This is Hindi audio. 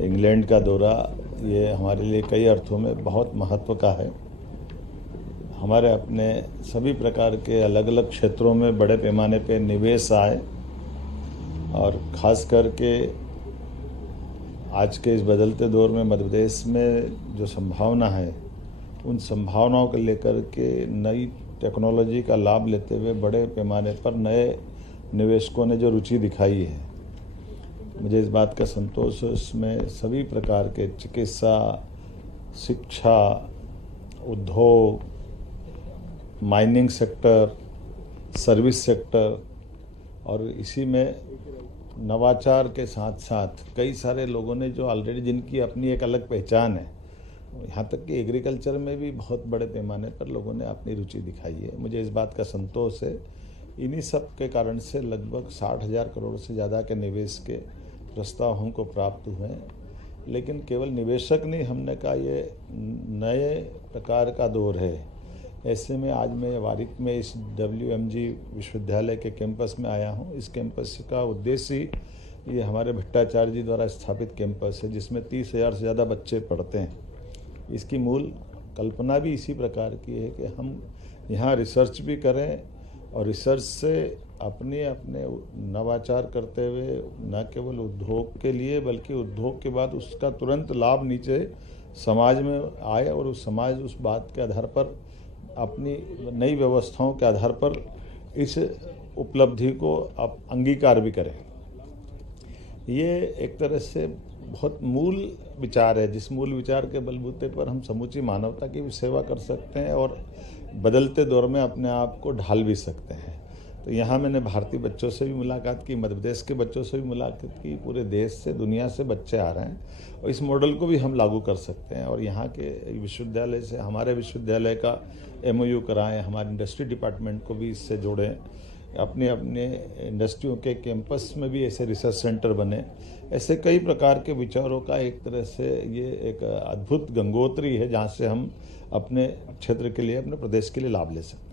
इंग्लैंड का दौरा ये हमारे लिए कई अर्थों में बहुत महत्व का है। हमारे अपने सभी प्रकार के अलग अलग क्षेत्रों में बड़े पैमाने पे निवेश आए और ख़ास करके आज के इस बदलते दौर में मध्य प्रदेश में जो संभावना है उन संभावनाओं को लेकर के नई टेक्नोलॉजी का लाभ लेते हुए बड़े पैमाने पर नए निवेशकों ने जो रुचि दिखाई है, मुझे इस बात का संतोष है। उसमें सभी प्रकार के चिकित्सा, शिक्षा, उद्योग, माइनिंग सेक्टर, सर्विस सेक्टर और इसी में नवाचार के साथ साथ कई सारे लोगों ने जो ऑलरेडी जिनकी अपनी एक अलग पहचान है, यहाँ तक कि एग्रीकल्चर में भी बहुत बड़े पैमाने पर लोगों ने अपनी रुचि दिखाई है। मुझे इस बात का संतोष है। इन्हीं सब के कारण से लगभग 60,000 करोड़ से ज़्यादा के निवेश के प्रस्ताव हमको प्राप्त हुए हैं। लेकिन केवल निवेशक नहीं, हमने कहा ये नए प्रकार का दौर है। ऐसे में आज मैं वारिक में इस WMG विश्वविद्यालय के कैंपस में आया हूँ। इस कैंपस का उद्देश्य ही ये हमारे भट्टाचार्य जी द्वारा स्थापित कैंपस है, जिसमें 30,000 से ज़्यादा बच्चे पढ़ते हैं। इसकी मूल कल्पना भी इसी प्रकार की है कि हम यहाँ रिसर्च भी करें और रिसर्च से अपने नवाचार करते हुए न केवल उद्योग के लिए बल्कि उद्योग के बाद उसका तुरंत लाभ नीचे समाज में आए और उस समाज उस बात के आधार पर अपनी नई व्यवस्थाओं के आधार पर इस उपलब्धि को आप अंगीकार भी करें। ये एक तरह से बहुत मूल विचार है, जिस मूल विचार के बलबूते पर हम समूची मानवता की भी सेवा कर सकते हैं और बदलते दौर में अपने आप को ढाल भी सकते हैं। तो यहाँ मैंने भारतीय बच्चों से भी मुलाकात की, मध्य प्रदेश के बच्चों से भी मुलाकात की, पूरे देश से, दुनिया से बच्चे आ रहे हैं और इस मॉडल को भी हम लागू कर सकते हैं और यहाँ के विश्वविद्यालय से हमारे विश्वविद्यालय का MOU कराएं, हमारे इंडस्ट्री डिपार्टमेंट को भी इससे जोड़ें, अपने इंडस्ट्रियों के कैंपस में भी ऐसे रिसर्च सेंटर बने। ऐसे कई प्रकार के विचारों का एक तरह से ये एक अद्भुत गंगोत्री है, जहाँ से हम अपने क्षेत्र के लिए, अपने प्रदेश के लिए लाभ ले सकते हैं।